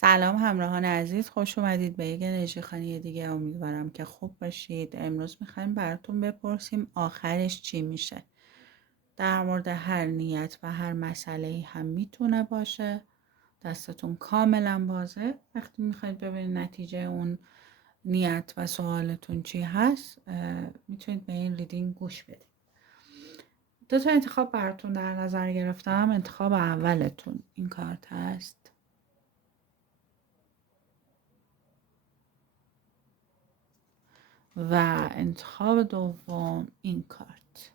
سلام همراهان عزیز، خوش اومدید به یک انرژی خانی دیگه. امیدوارم که خوب باشید. امروز میخوایم براتون بپرسیم آخرش چی میشه. در مورد هر نیت و هر مسئله هم میتونه باشه. دستتون کاملا بازه. وقتی میخواید ببینید نتیجه اون نیت و سوالتون چی هست، میتونید به این ریدینگ گوش بدید. دو تا انتخاب براتون در نظر گرفتم. انتخاب اولتون این کارت هست و انتخاب دوم این کارت.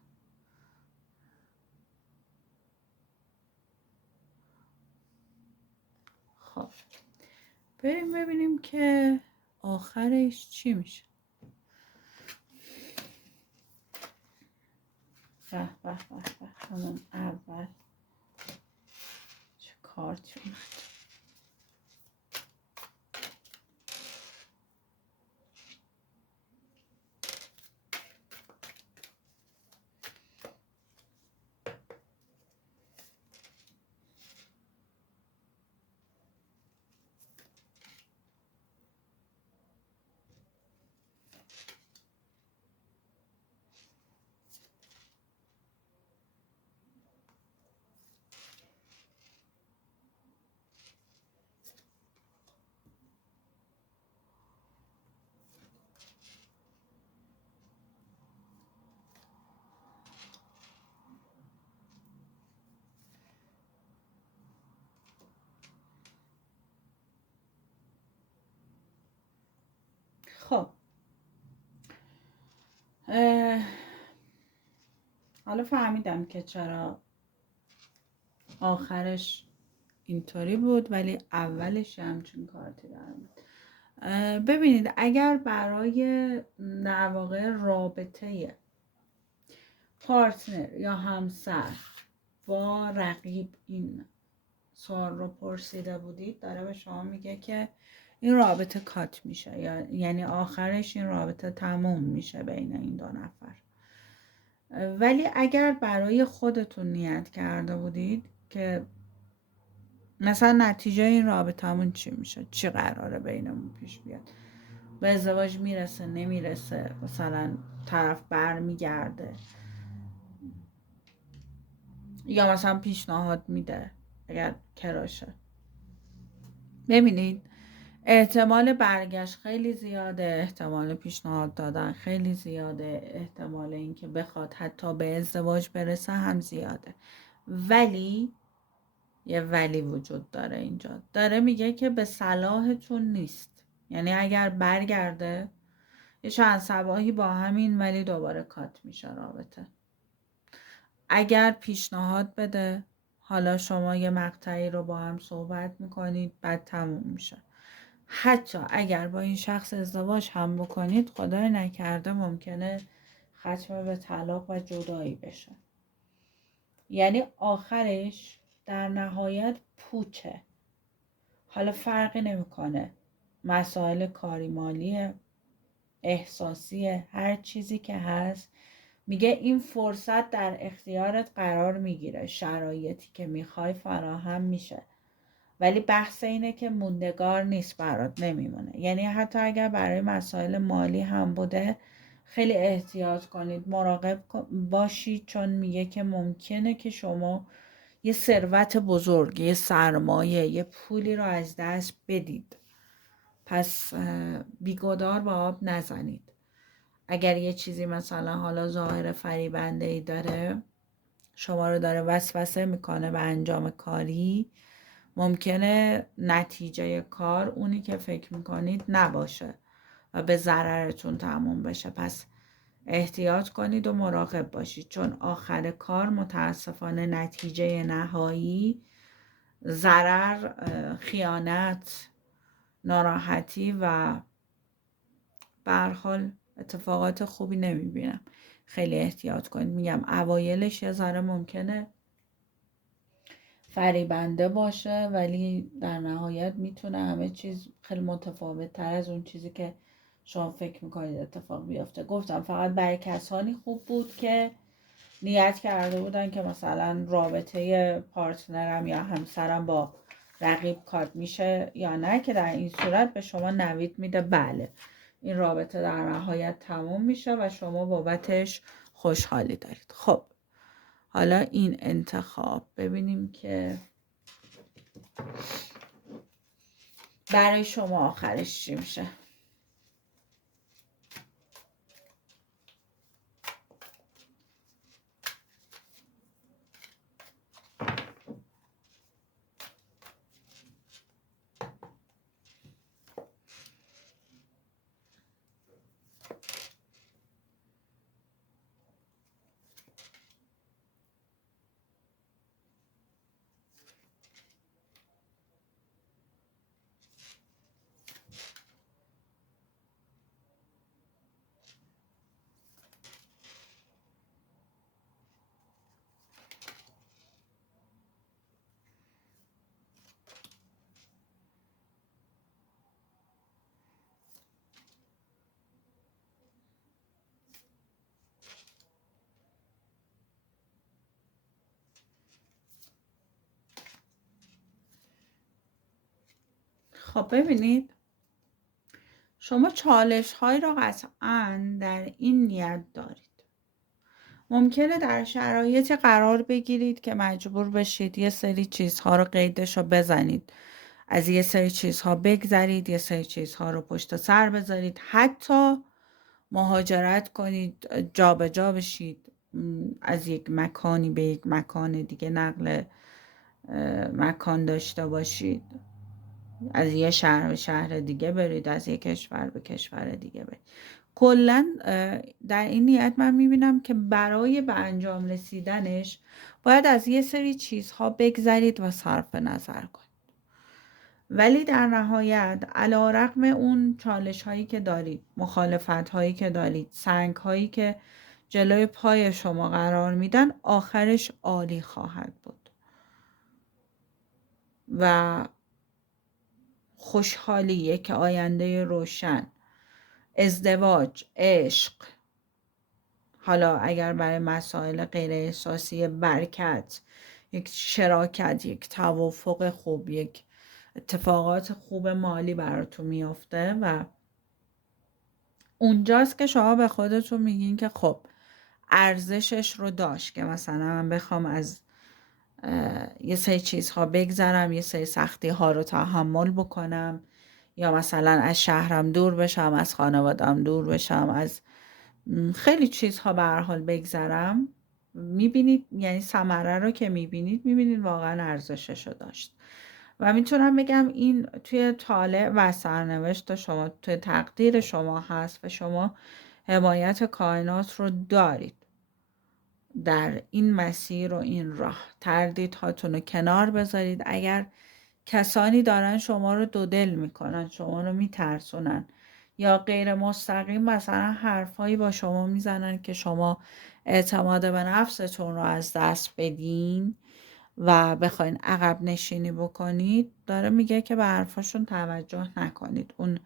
خب بریم ببینیم که آخرش چی میشه. به به به به، همون اول چه کارتی اومد. خب حالا فهمیدم که چرا آخرش اینطوری بود، ولی اولش همچین کارتی دارم. ببینید، اگر برای در واقع رابطه پارتنر یا همسر با رقیب این سوال رو پرسیده بودید، داره به شما میگه که این رابطه کات میشه، یعنی آخرش این رابطه تموم میشه بین این دو نفر. ولی اگر برای خودتون نیت کرده بودید که مثلا نتیجه این رابطمون چی میشه، چی قراره بینمون پیش بیاد، به ازدواج میرسه نمیرسه، مثلا طرف برمیگرده یا مثلا پیشنهاد میده اگر کراشه، ببینید احتمال برگشت خیلی زیاده، احتمال پیشنهاد دادن خیلی زیاده، احتمال اینکه بخواد حتی به ازدواج برسه هم زیاده. ولی یه ولی وجود داره اینجا، داره میگه که به صلاحتون نیست. یعنی اگر برگرده یه چند صباحی با همین ولی دوباره کات میشه رابطه. اگر پیشنهاد بده، حالا شما یه مقطعی رو با هم صحبت میکنید، بعد تموم میشه. حتی اگر با این شخص ازدواج هم بکنید، خدای نکرده ممکنه ختم به طلاق و جدایی بشه. یعنی آخرش در نهایت پوچه. حالا فرقی نمیکنه مسائل کاری، مالی، احساسی، هر چیزی که هست، میگه این فرصت در اختیارت قرار میگیره، شرایطی که میخوای فراهم میشه، ولی بحث اینه که موندگار نیست، برات نمیمونه. یعنی حتی اگر برای مسائل مالی هم بوده، خیلی احتیاط کنید، مراقب باشید، چون میگه که ممکنه که شما یه ثروت بزرگ، یه سرمایه، یه پولی رو از دست بدید. پس بیگدار با آب نزنید. اگر یه چیزی مثلا حالا ظاهر فریبنده ای داره، شما رو داره وسوسه میکنه به انجام کاری، ممکنه نتیجه کار اونی که فکر میکنید نباشه و به ضررتون تموم بشه. پس احتیاط کنید و مراقب باشید، چون آخر کار متاسفانه نتیجه نهایی ضرر، خیانت، ناراحتی و به هر حال اتفاقات خوبی نمیبینم. خیلی احتیاط کنید. میگم اوایلش یه ذره ممکنه فریبنده باشه، ولی در نهایت میتونه همه چیز خیلی متفاوت تر از اون چیزی که شما فکر میکنید اتفاق بیفته. گفتم فقط برای کسانی خوب بود که نیت کرده بودن که مثلا رابطه پارتنرم یا همسرم با رقیب کارت میشه یا نه، که در این صورت به شما نوید میده بله این رابطه در نهایت تموم میشه و شما بابتش خوشحالی دارید. خب حالا این انتخاب ببینیم که برای شما آخرش چی میشه. خب ببینید شما چالش های را قطعا در این نیت دارید. ممکنه در شرایطی قرار بگیرید که مجبور بشید یه سری چیزها رو قیدش رو بزنید، از یه سری چیزها بگذرید، یه سری چیزها رو پشت سر بذارید، حتی مهاجرت کنید، جابجا بشید، از یک مکانی به یک مکان دیگه نقل مکان داشته باشید، از یه شهر به شهر دیگه برید، از یه کشور به کشور دیگه برید. کلا در این نیت من میبینم که برای به انجام رسیدنش باید از یه سری چیزها بگذرید و صرف نظر کنید. ولی در نهایت علیرغم اون چالش هایی که دارید، مخالفت هایی که دارید، سنگ هایی که جلوی پای شما قرار میدن، آخرش عالی خواهد بود و خوشحالی، یک آینده روشن، ازدواج، عشق، حالا اگر برای مسائل غیر احساسی برکت، یک شراکت، یک توافق خوب، یک اتفاقات خوب مالی براتون میافته و اونجاست که شما به خودتون میگین که خب ارزشش رو داشت که مثلا من بخوام از یه سری چیزها بگذرم، یه سری سختی ها رو تحمل بکنم، یا مثلا از شهرم دور بشم، از خانوادم دور بشم، از خیلی چیزها به هر حال بگذرم. میبینید یعنی ثمره رو که میبینید واقعا ارزشش رو داشت. و میتونم بگم این توی طالع و سرنوشت شما، توی تقدیر شما هست و شما حمایت کائنات رو دارید در این مسیر و این راه. تردیدهاتون رو کنار بذارید. اگر کسانی دارن شما رو دودل میکنن، شما رو میترسونن، یا غیر مستقیم مثلا حرفهایی با شما میزنن که شما اعتماد به نفستون رو از دست بدین و بخواین عقب نشینی بکنید، داره میگه که به حرفاشون توجه نکنید. اون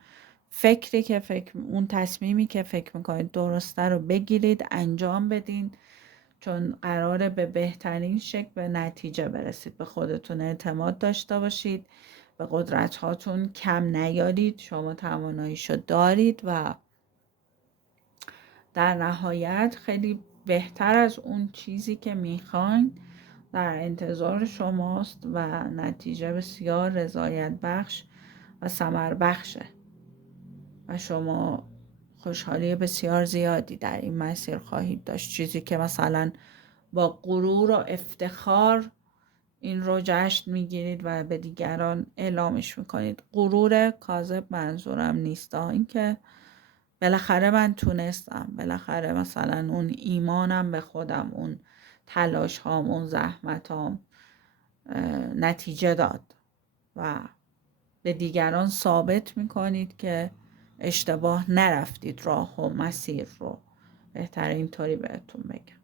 اون تصمیمی که فکر میکنید درسته رو بگیرید، انجام بدین، چون قراره به بهترین شکل به نتیجه برسید. به خودتون اعتماد داشته باشید، به قدرت هاتون کم نیارید، شما تواناییشو دارید و در نهایت خیلی بهتر از اون چیزی که میخواین در انتظار شماست و نتیجه بسیار رضایت بخش و ثمر بخشه و شما خوشحالی بسیار زیادی در این مسیر خواهید داشت. چیزی که مثلا با غرور و افتخار این رو جشن میگیرید و به دیگران اعلامش میکنید. غرور کاذب منظورم نیست، این که بالاخره من تونستم، بالاخره مثلا اون ایمانم به خودم، اون تلاش هام، اون زحمت هام نتیجه داد و به دیگران ثابت میکنید که اشتباه نرفتید راه و مسیر رو. بهتره اینطوری بهتون بگم.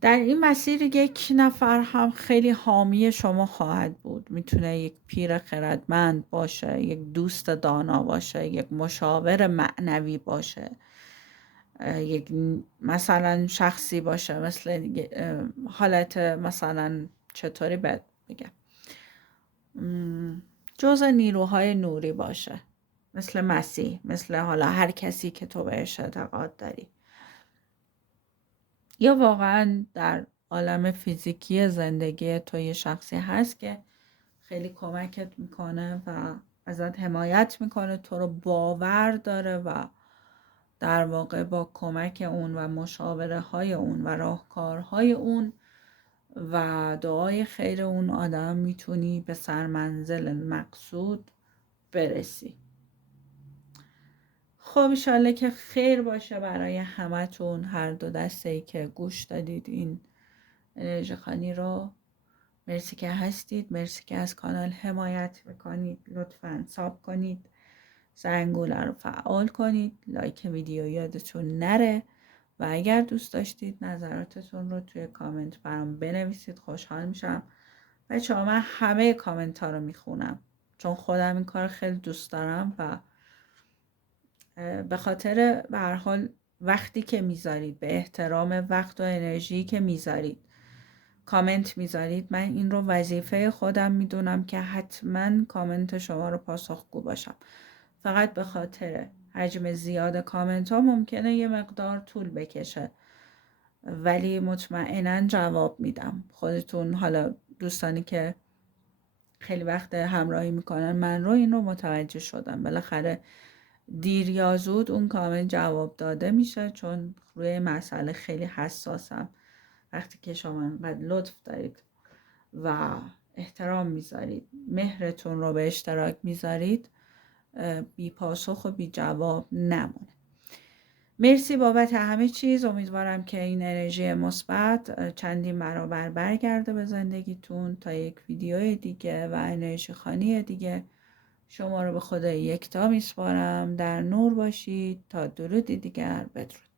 در این مسیر یک نفر هم خیلی حامی شما خواهد بود. میتونه یک پیر خردمند باشه، یک دوست دانا باشه، یک مشاور معنوی باشه، یک مثلا شخصی باشه مثل حالت مثلا چطوری بگم، جزء نیروهای نوری باشه، مثل مسیح، مثل حالا هر کسی که تو بهش اعتقاد داری، یا واقعا در عالم فیزیکی زندگی تو یه شخصی هست که خیلی کمکت میکنه و ازت حمایت میکنه، تو رو باور داره و در واقع با کمک اون و مشاوره های اون و راهکارهای اون و دعای خیر اون آدم میتونی به سرمنزل مقصود برسی. خب ایشالله که خیر باشه برای همتون، هر دو دسته‌ای که گوش دادید این انرژی خوانی رو. مرسی که هستید، مرسی که از کانال حمایت میکنید. لطفاً ساب کنید، زنگوله رو فعال کنید، لایک ویدیو یادتون نره و اگر دوست داشتید نظراتتون رو توی کامنت برام بنویسید، خوشحال میشم. بچه‌ها من همه کامنت ها رو میخونم چون خودم این کار خیلی دوست دارم و به خاطر به هر حال وقتی که میذارید، به احترام وقت و انرژی که میذارید کامنت میذارید، من این رو وظیفه خودم میدونم که حتما کامنت شما رو پاسخگو باشم. فقط به خاطر حجم زیاد کامنت ها ممکنه یه مقدار طول بکشه، ولی مطمئنا جواب میدم. خودتون حالا دوستانی که خیلی وقت همراهی میکنن من رو، این رو متوجه شدم، بالاخره دیر یا زود اون کامنت جواب داده میشه، چون روی مسئله خیلی حساسم. وقتی که شما انقدر لطف دارید و احترام میذارید، مهرتون رو به اشتراک میذارید، بی پاسخ و بی جواب نمونه. مرسی بابت همه چیز. امیدوارم که این انرژی مثبت چندین برابر برگرده به زندگیتون. تا یک ویدیوی دیگه و انرژی خوانی دیگه شما رو به خدای یکتا میسپارم. در نور باشید. تا درودی دیگر، بدرود.